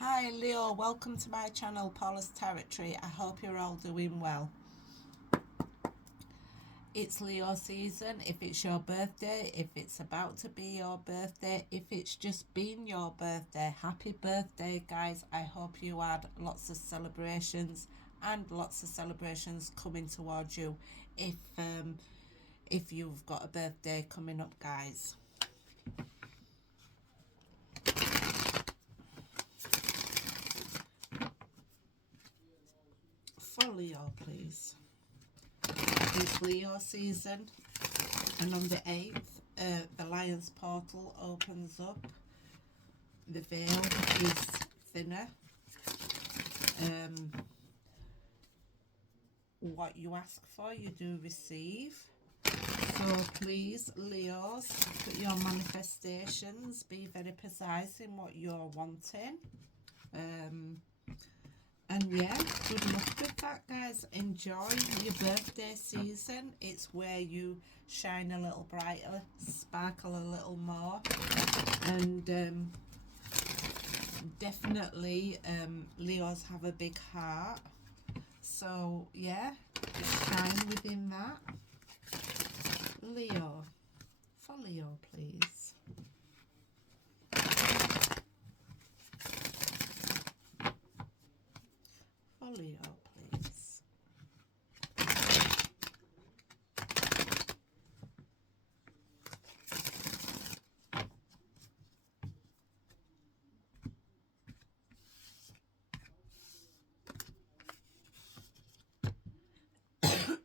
Hi Leo, welcome to my channel Paula's Territory. I hope you're all doing well. It's Leo season. If it's your birthday, if it's about to be your birthday, if it's just been your birthday, happy birthday guys. I hope you had lots of celebrations and lots of celebrations coming towards you if you've got a birthday coming up guys. For Leo please. It's Leo season. And on the 8th, the Lion's Portal opens up. The veil is thinner. What you ask for, you do receive. So please, Leos, put your manifestations, be very precise in what you're wanting. And yeah, good luck with that, guys. Enjoy your birthday season. It's where you shine a little brighter, sparkle a little more, and definitely Leos have a big heart. So yeah, shine within that. Leo, for Leo, please. For Leo, please.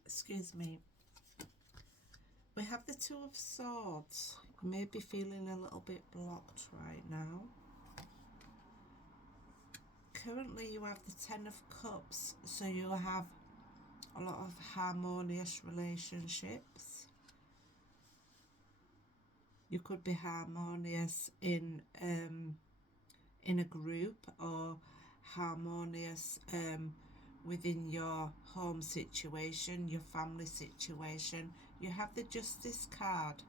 Excuse me. We have the Two of Swords. You may be feeling a little bit blocked right now. Currently you have the Ten of Cups, so you have a lot of harmonious relationships. You could be harmonious in a group, or harmonious within your home situation, your family situation. You have the Justice card.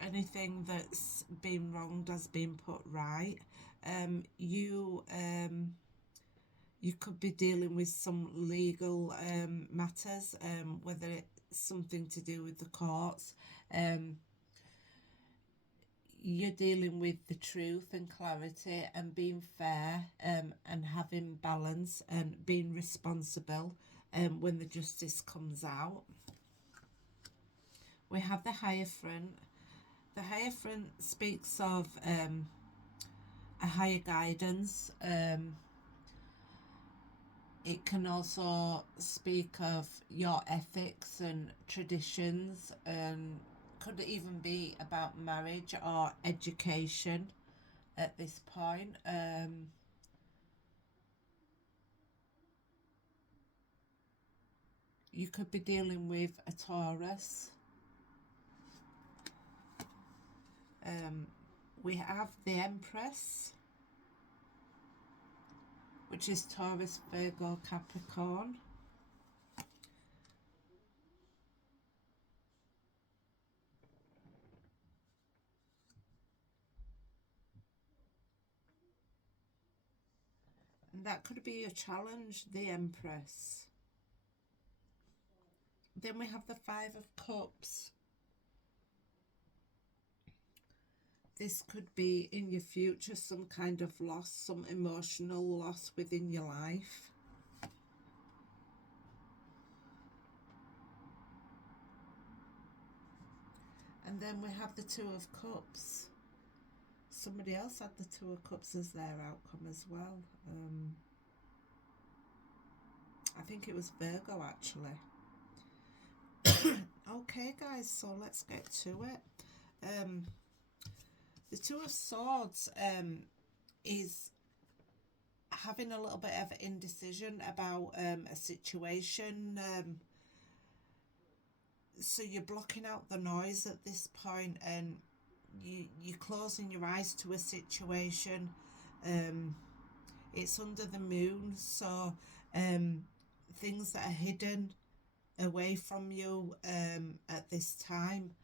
Anything that's been wronged has been put right. You could be dealing with some legal matters, whether it's something to do with the courts. You're dealing with the truth and clarity and being fair, and having balance and being responsible when the justice comes out. We have the Hierophant. The Hierophant speaks of a higher guidance. It can also speak of your ethics and traditions, and could even be about marriage or education at this point. You could be dealing with a Taurus. We have the Empress, which is Taurus, Virgo, Capricorn. And that could be a challenge, the Empress. Then we have the Five of Cups. This could be in your future, some kind of loss, some emotional loss within your life. And then we have the Two of Cups. Somebody else had the Two of Cups as their outcome as well. I think it was Virgo actually. Okay guys, so let's get to it. The Two of Swords is having a little bit of indecision about a situation. So you're blocking out the noise at this point, and you're closing your eyes to a situation. It's under the moon, so things that are hidden away from you at this time.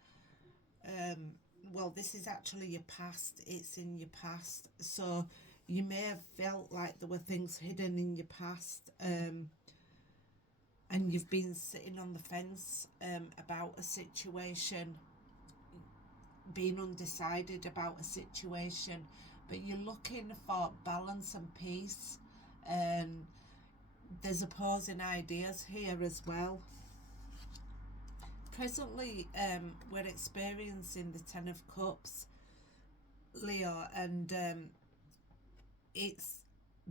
Well, this is actually your past. It's in your past, so you may have felt like there were things hidden in your past, and you've been sitting on the fence about a situation, being undecided about a situation, but you're looking for balance and peace, and there's opposing ideas here as well. Presently, we're experiencing the Ten of Cups, Leo, and it's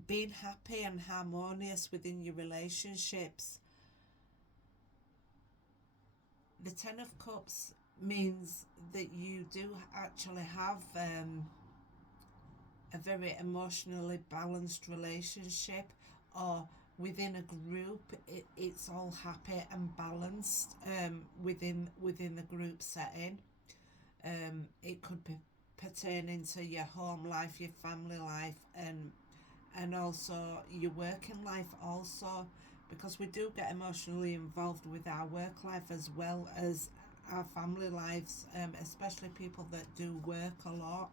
being happy and harmonious within your relationships. The Ten of Cups means that you do actually have a very emotionally balanced relationship, or within a group it's all happy and balanced within the group setting. It could be pertaining to your home life, your family life, and also your working life also, because we do get emotionally involved with our work life as well as our family lives, especially people that do work a lot.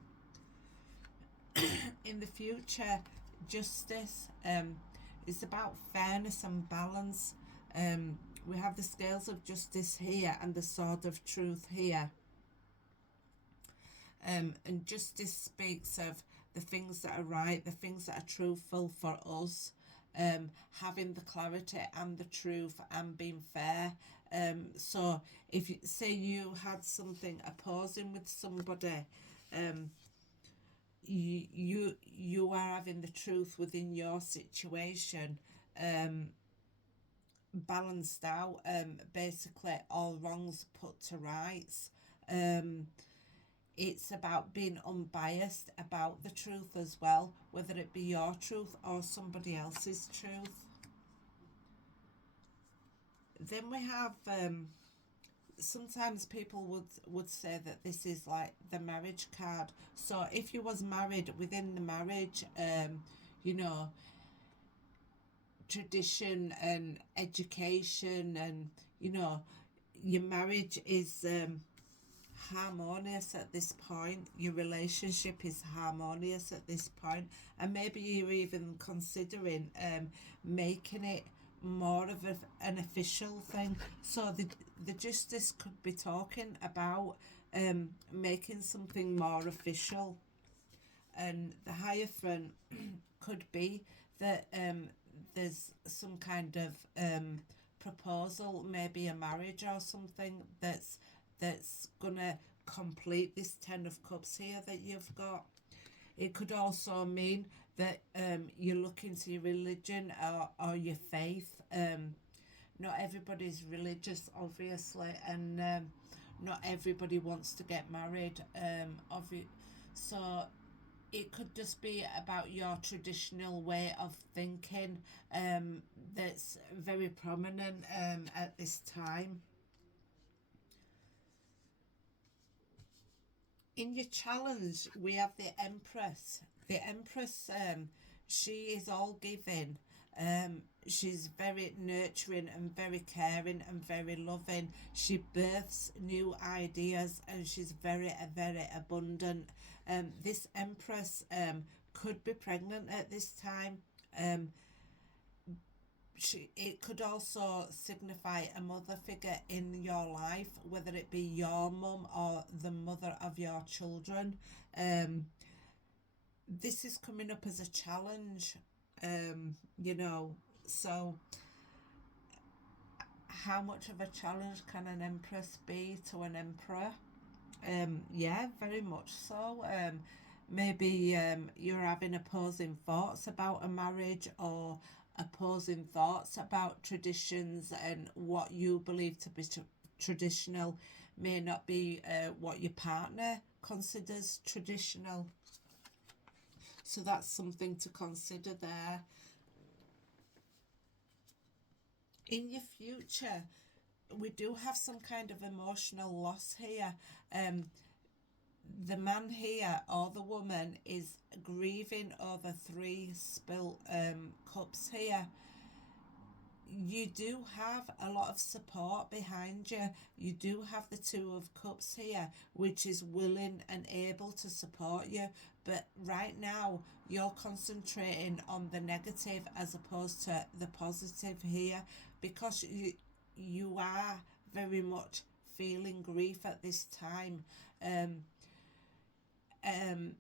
In the future, justice is about fairness and balance. We have the scales of justice here and the sword of truth here. And justice speaks of the things that are right, the things that are truthful for us, having the clarity and the truth and being fair. So if you say you had something opposing with somebody, you are having the truth within your situation balanced out, basically all wrongs put to rights. It's about being unbiased about the truth as well, whether it be your truth or somebody else's truth. Then we have sometimes people would say that this is like the marriage card. So if you was married, within the marriage, you know, tradition and education, and you know, your marriage is harmonious at this point, your relationship is harmonious at this point, and maybe you're even considering making it more of an official thing. So the justice could be talking about making something more official, and the Hierophant could be that there's some kind of proposal, maybe a marriage or something that's gonna complete this Ten of Cups here that you've got. It could also mean that you're looking to your religion or your faith. Not everybody's religious, obviously, and not everybody wants to get married. So it could just be about your traditional way of thinking that's very prominent at this time. In your challenge, we have the Empress. The Empress, she is all giving. She's very nurturing and very caring and very loving. She births new ideas, and she's very, very abundant. This Empress could be pregnant at this time. It could also signify a mother figure in your life, whether it be your mum or the mother of your children. This is coming up as a challenge, you know, so how much of a challenge can an Empress be to an Emperor? Yeah, very much so. Maybe you're having opposing thoughts about a marriage, or opposing thoughts about traditions, and what you believe to be traditional may not be what your partner considers traditional. So that's something to consider there. In your future, we do have some kind of emotional loss here. The man here or the woman is grieving over 3 spilt cups here. you do have a lot of support behind you. You do have the Two of Cups here, which is willing and able to support you. But right now, you're concentrating on the negative as opposed to the positive here, because you are very much feeling grief at this time. Um, um,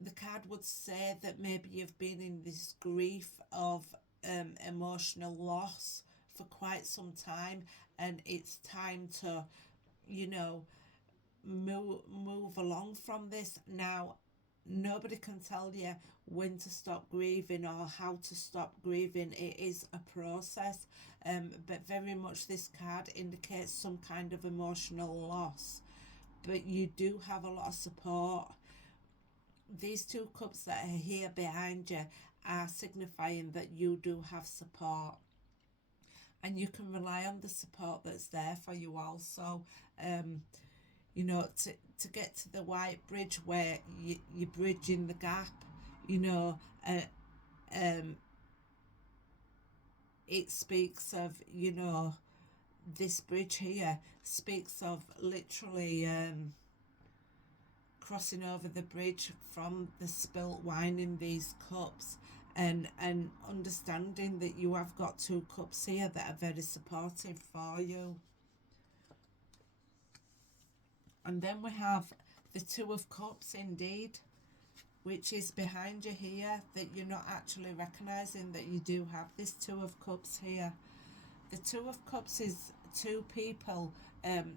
the card would say that maybe you've been in this grief of emotional loss for quite some time, and it's time to, you know, move along from this now. Nobody can tell you when to stop grieving or how to stop grieving. It is a process, but very much this card indicates some kind of emotional loss. But you do have a lot of support. These two cups that are here behind you are signifying that you do have support, and you can rely on the support that's there for you also. um you know, to get to the white bridge where you're bridging the gap, you know. Um it speaks of, you know, this bridge here speaks of literally crossing over the bridge from the spilt wine in these cups, and understanding that you have got two cups here that are very supportive for you. And then we have the Two of Cups indeed, which is behind you here, that you're not actually recognizing that you do have this Two of Cups here. The Two of Cups is two people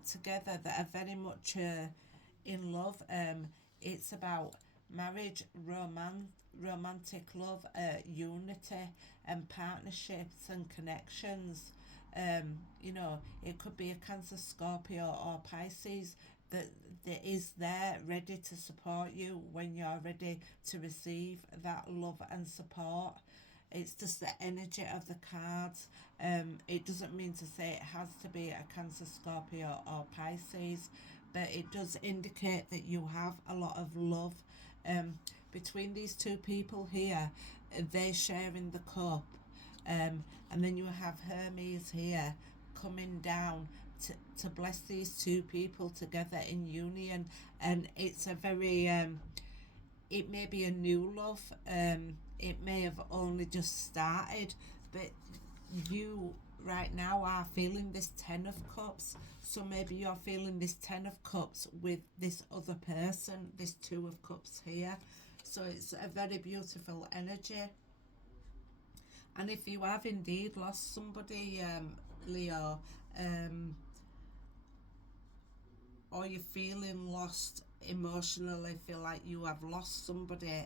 together that are very much in love. It's about marriage, romantic love, unity, and partnerships and connections. You know, it could be a Cancer, Scorpio, or Pisces that is there ready to support you when you're ready to receive that love and support. It's just the energy of the cards. It doesn't mean to say it has to be a Cancer, Scorpio, or Pisces, but it does indicate that you have a lot of love between these two people here. They're sharing the cup, and then you have Hermes here coming down to bless these two people together in union. And it's a very it may be a new love. It may have only just started, but you right now are feeling this Ten of Cups. So maybe you're feeling this Ten of Cups with this other person, this Two of Cups here. So it's a very beautiful energy. And if you have indeed lost somebody, Leo, or you're feeling lost emotionally, feel like you have lost somebody,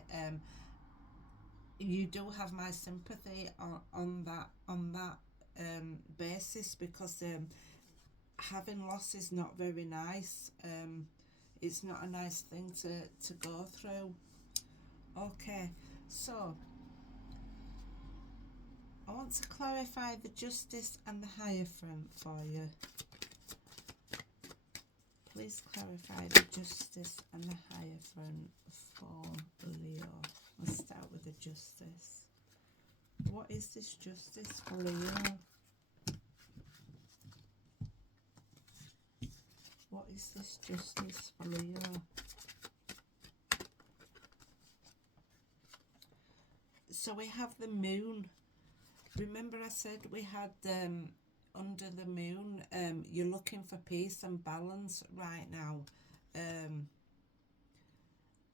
you do have my sympathy on that basis, because having loss is not very nice. It's not a nice thing to go through. Okay, so I want to clarify the Justice and the Hierophant for you. Please clarify the Justice and the Hierophant for Leo. Let's start with the Justice. What is this Justice for Leo? What is this Justice for Leo? So we have the Moon. Remember I said we had under the Moon, you're looking for peace and balance right now.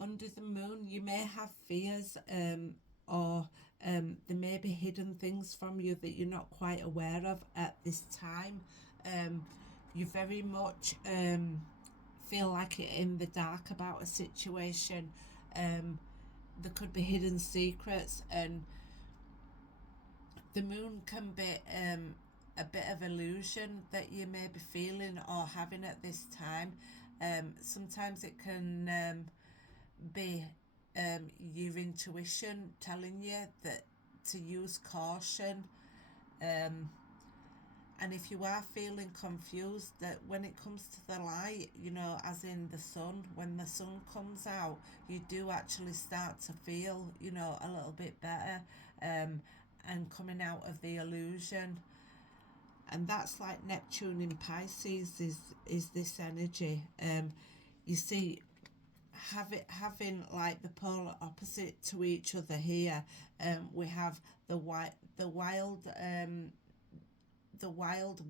Under the Moon, you may have fears, or there may be hidden things from you that you're not quite aware of at this time. You very much feel like you're in the dark about a situation. There could be hidden secrets, and the Moon can be a bit of illusion that you may be feeling or having at this time. Sometimes it can be your intuition telling you that to use caution. And if you are feeling confused, that when it comes to the light, you know, as in the sun, when the sun comes out, you do actually start to feel, you know, a little bit better. and coming out of the illusion. And that's like Neptune in Pisces is this energy. You see, having like the polar opposite to each other here. We have the wild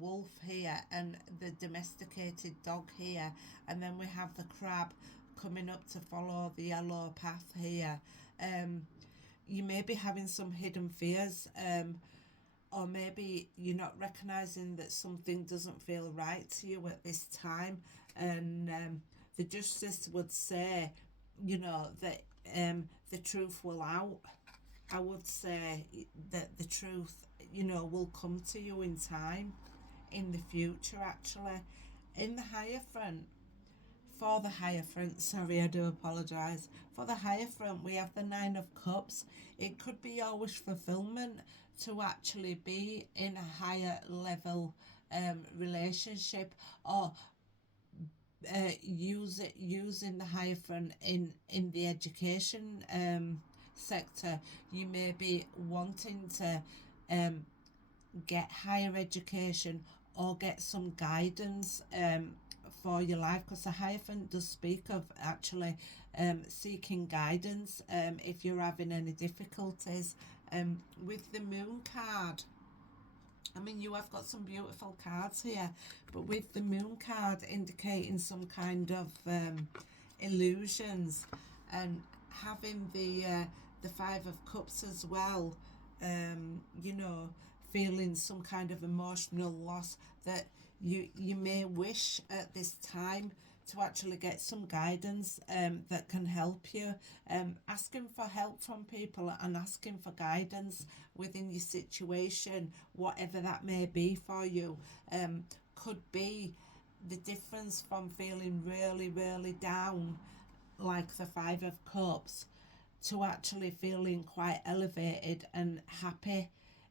wolf here and the domesticated dog here, and then we have the crab coming up to follow the yellow path here. You may be having some hidden fears, or maybe you're not recognizing that something doesn't feel right to you at this time, and the justice would say, that the truth will out. I would say that the truth, will come to you in time, in the future, actually. In the Hierophant, for the Hierophant, sorry, I do apologise. For the Hierophant, we have the Nine of Cups. It could be your wish fulfillment to actually be in a higher level relationship, or using the Hierophant in the education sector. You may be wanting to get higher education or get some guidance for your life, because the Hierophant does speak of actually seeking guidance if you're having any difficulties. With the Moon card, I mean, you have got some beautiful cards here, but with the Moon card indicating some kind of illusions, and having the Five of Cups as well, feeling some kind of emotional loss, that you may wish at this time to actually get some guidance that can help you, asking for help from people and asking for guidance within your situation, whatever that may be for you, could be the difference from feeling really, really down, like the Five of Cups, to actually feeling quite elevated and happy,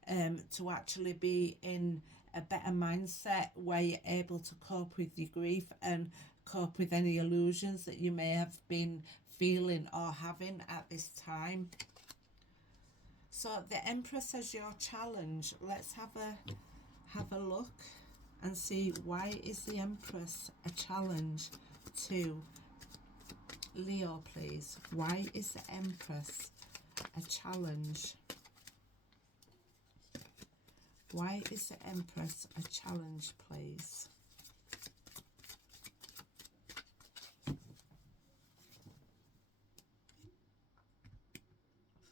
to actually be in a better mindset where you're able to cope with your grief and cope with any illusions that you may have been feeling or having at this time. So the Empress as your challenge. Let's have a look and see, why is the Empress a challenge to Leo, please? Why is the Empress a challenge? Why is the Empress a challenge, please?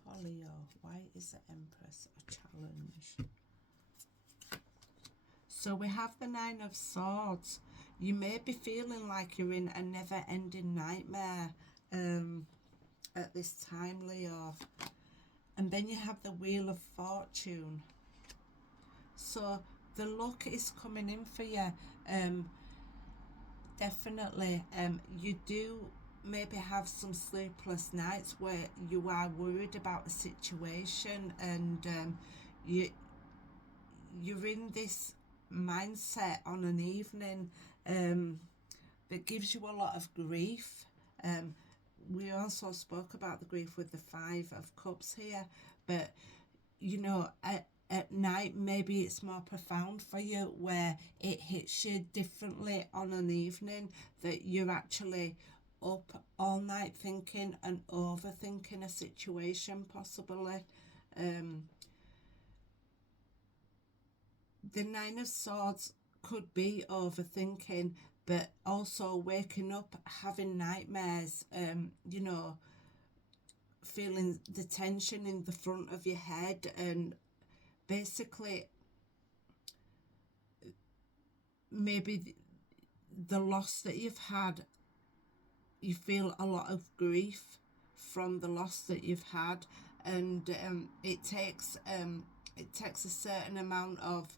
For Leo, why is the Empress a challenge? So we have the Nine of Swords. You may be feeling like you're in a never-ending nightmare at this time, Leo. And then you have the Wheel of Fortune. So the luck is coming in for you. Definitely. You do maybe have some sleepless nights where you are worried about a situation, and you're in this mindset on an evening that gives you a lot of grief. We also spoke about the grief with the Five of Cups here, but at night maybe it's more profound for you, where it hits you differently on an evening, that you're actually up all night thinking and overthinking a situation, possibly. The Nine of Swords could be overthinking, but also waking up having nightmares, feeling the tension in the front of your head, and basically maybe the loss that you've had, you feel a lot of grief from the loss that you've had, and it takes a certain amount of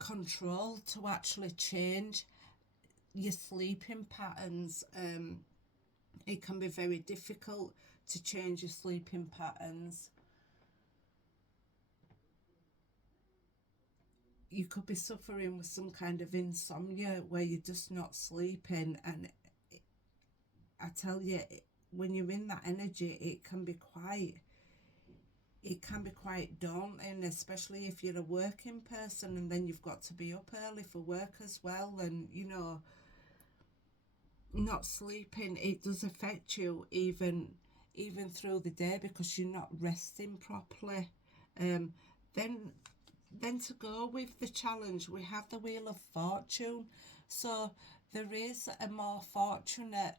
control to actually change your sleeping patterns. It can be very difficult to change your sleeping patterns. You could be suffering with some kind of insomnia where you're just not sleeping, and I tell you, when you're in that energy, it can be quite it can be quite daunting, especially if you're a working person and then you've got to be up early for work as well, and you know, not sleeping, it does affect you even through the day because you're not resting properly. um then to go with the challenge, we have the Wheel of Fortune. So there is a more fortunate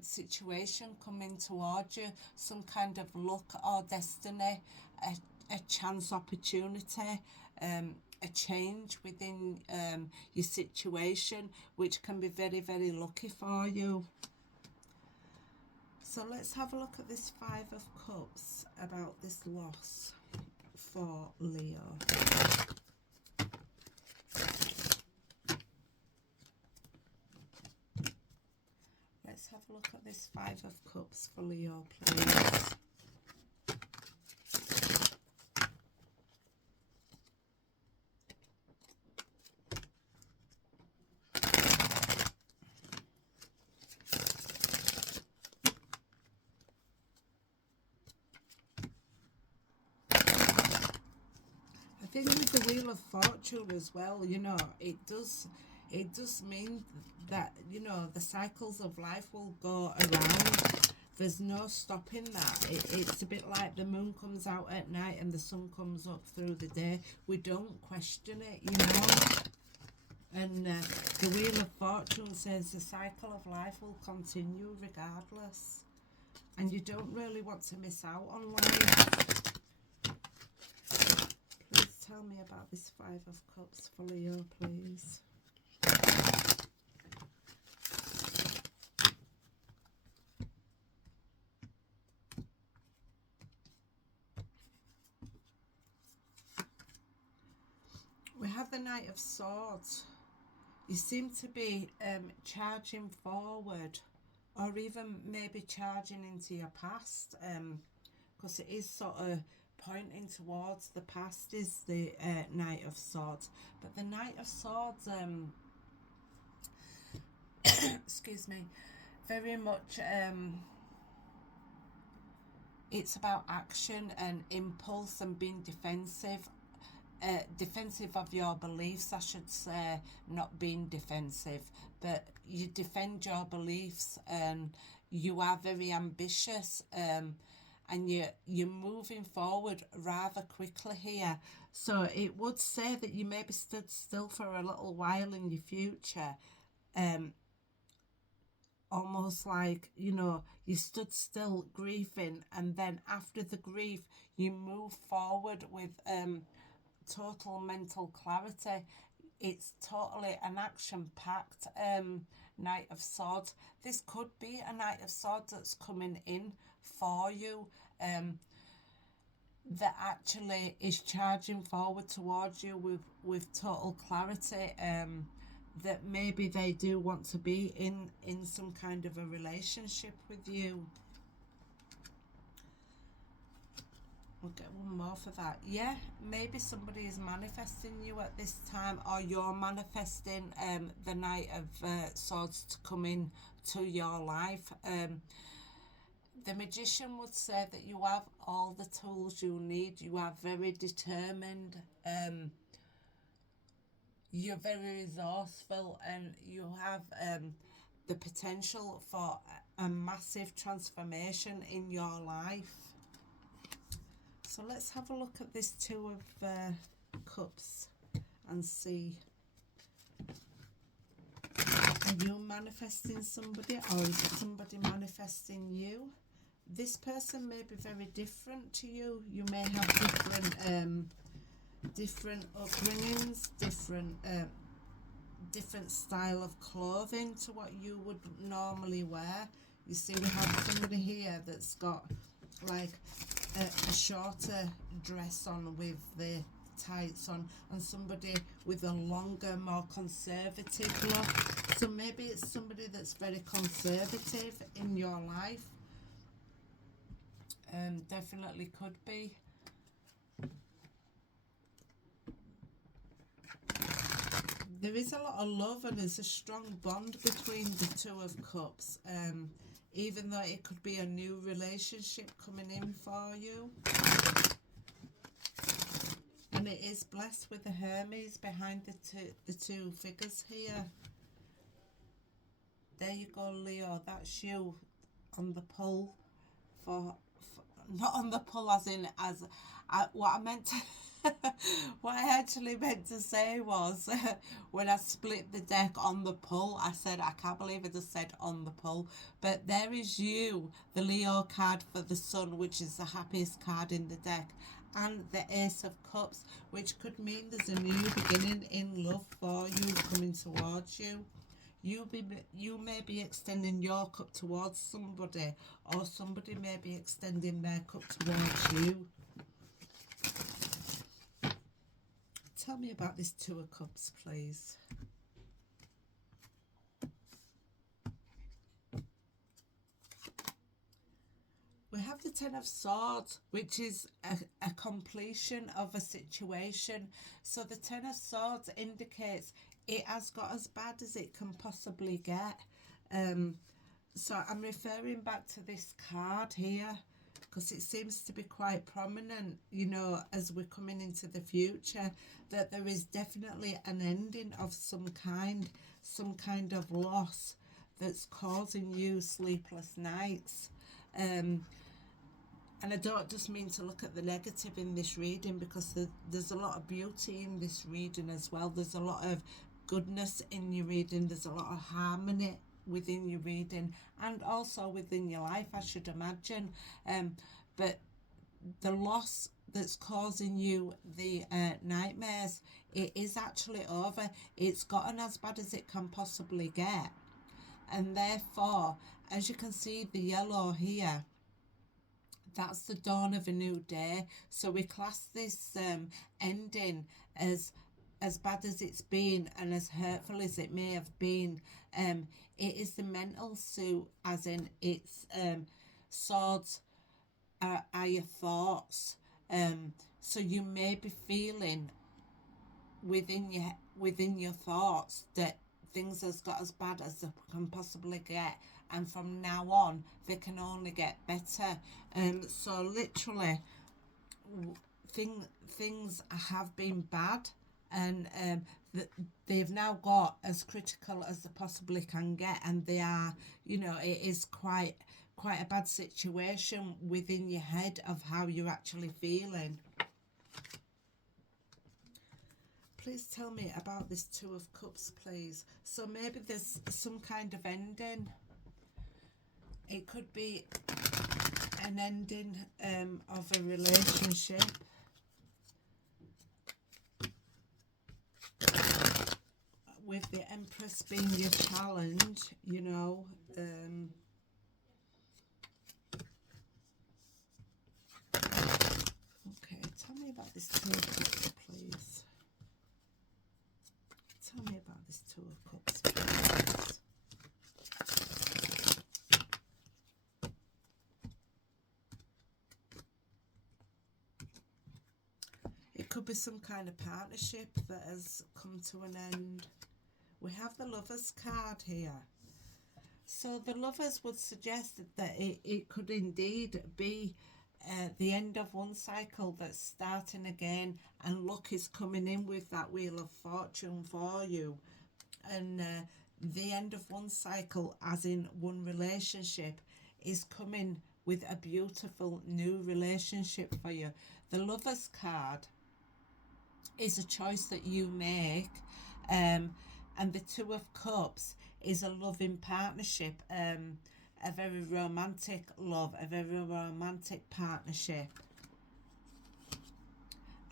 situation coming towards you, some kind of luck or destiny, a chance opportunity, a change within your situation, which can be very, very lucky for you. So let's have a look at this Five of Cups about this loss for Leo. Let's have a look at this Five of Cups for Leo, please. I think with the Wheel of Fortune as well, you know, it does mean that, you know, the cycles of life will go around. There's no stopping that. It's a bit like the moon comes out at night and the sun comes up through the day. We don't question it, you know. And the Wheel of Fortune says the cycle of life will continue regardless. And you don't really want to miss out on life. Tell me about this Five of Cups for Leo, please. We have the Knight of Swords. You seem to be charging forward, or even maybe charging into your past, because it is sort of pointing towards the past, is the Knight of Swords. But the Knight of Swords, excuse me, very much it's about action and impulse and being defensive. Defensive of your beliefs, I should say, not being defensive, but you defend your beliefs, and you are very ambitious, and you're moving forward rather quickly here. So it would say that you maybe stood still for a little while in your future, almost like, you know, you stood still grieving, and then after the grief you move forward with total mental clarity. It's totally an action-packed Knight of Swords. This could be a Knight of Swords that's coming in for you, that actually is charging forward towards you with total clarity, that maybe they do want to be in some kind of a relationship with you. We'll get one more for that. Yeah, maybe somebody is manifesting you at this time, or you're manifesting the Knight of Swords to come in to your life. The Magician would say that you have all the tools you need. You are very determined. You're very resourceful, and you have the potential for a massive transformation in your life. So let's have a look at this Two of Cups and see, are you manifesting somebody, or is it somebody manifesting you? This person may be very different to you. You may have different upbringings, different style of clothing to what you would normally wear. You see, we have somebody here that's got like a shorter dress on with the tights on, and somebody with a longer, more conservative look. So maybe it's somebody that's very conservative in your life. Definitely could be. There is a lot of love, and there's a strong bond between the Two of Cups, even though it could be a new relationship coming in for you. And it is blessed with the Hermes behind the two figures here. There you go, Leo. That's you on the pull for not on the pull as in what I meant to what I actually meant to say was when I split the deck on the pull, I said I can't believe I just said on the pull. But there is you, the Leo card for the Sun, which is the happiest card in the deck, and the Ace of Cups, which could mean there's a new beginning in love for you coming towards you. You may be extending your cup towards somebody, or somebody may be extending their cup towards you. Tell me about this Two of Cups, please. We have the Ten of Swords, which is a completion of a situation. So the Ten of Swords indicates it has got as bad as it can possibly get. So I'm referring back to this card here because it seems to be quite prominent, you know, as we're coming into the future, that there is definitely an ending of some kind of loss that's causing you sleepless nights. And I don't just mean to look at the negative in this reading, because there's a lot of beauty in this reading as well. There's a lot of goodness in your reading. There's a lot of harmony within your reading and also within your life, I should imagine. But the loss that's causing you the nightmares, it is actually over. It's gotten as bad as it can possibly get. And therefore, as you can see the yellow here, that's the dawn of a new day. So we class this ending as bad as it's been and as hurtful as it may have been. It is the mental suit, as in it's swords are your thoughts. So you may be feeling within your thoughts that things has got as bad as they can possibly get, and from now on they can only get better. So literally things have been bad, and they've now got as critical as they possibly can get, and they are, you know, it is quite a bad situation within your head of how you're actually feeling. Please tell me about this Two of Cups, please. So maybe there's some kind of ending. It could be an ending of a relationship. With the Empress being your challenge, you know. Okay, tell me about this Two of Cups, please. Tell me about this Two of Cups, please. It could be some kind of partnership that has come to an end. We have the Lovers card here. So the Lovers would suggest that it could indeed be the end of one cycle that's starting again, and luck is coming in with that Wheel of Fortune for you. And the end of one cycle, as in one relationship, is coming with a beautiful new relationship for you. The Lovers card is a choice that you make, and the Two of Cups is a loving partnership, a very romantic love, a very romantic partnership.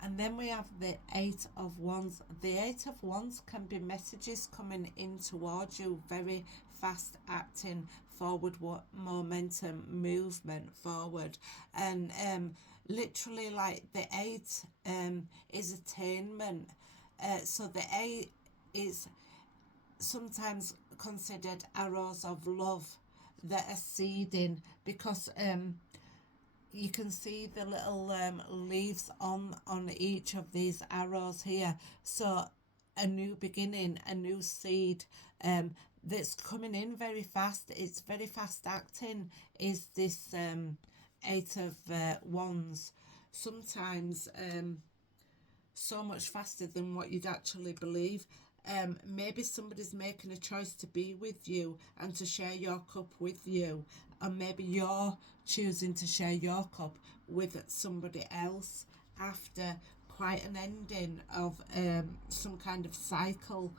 And then we have the Eight of Wands. The Eight of Wands can be messages coming in towards you, very fast acting, forward momentum, movement forward. And literally, like, the Eight is attainment. So the Eight is sometimes considered arrows of love that are seeding, because you can see the little leaves on each of these arrows here. So a new beginning, a new seed that's coming in very fast. It's very fast acting, is this Eight of Wands. Sometimes so much faster than what you'd actually believe. Maybe somebody's making a choice to be with you and to share your cup with you, and maybe you're choosing to share your cup with somebody else after quite an ending of some kind of cycle,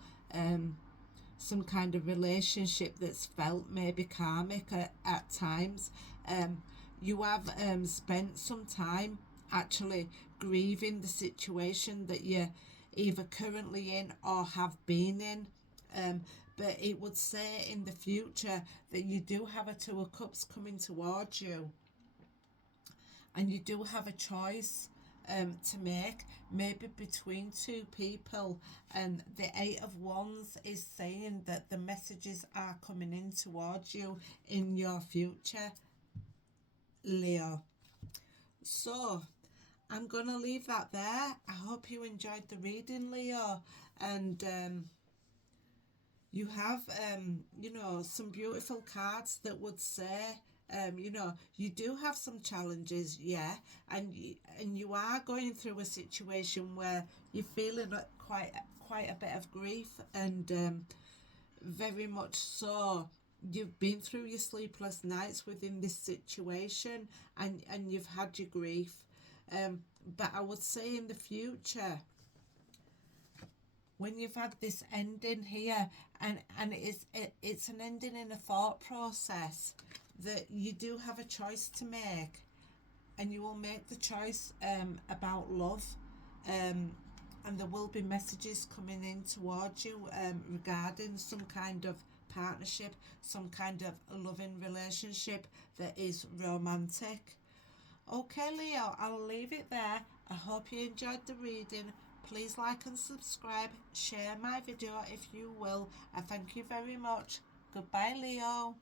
some kind of relationship that's felt maybe karmic at times. You have spent some time actually grieving the situation that you're either currently in or have been in. But it would say in the future that you do have a Two of Cups coming towards you, and you do have a choice to make, maybe between two people. And the Eight of Wands is saying that the messages are coming in towards you in your future, Leo. So I'm going to leave that there. I hope you enjoyed the reading, Leo. And you have, some beautiful cards that would say, you do have some challenges, yeah, and you are going through a situation where you're feeling quite a bit of grief, and very much so. You've been through your sleepless nights within this situation, and you've had your grief. But I would say in the future, when you've had this ending here, and it's an ending in a thought process, that you do have a choice to make, and you will make the choice about love, and there will be messages coming in towards you regarding some kind of partnership, some kind of loving relationship that is romantic. Okay, Leo, I'll leave it there. I hope you enjoyed the reading. Please like and subscribe. Share my video if you will. I thank you very much. Goodbye, Leo.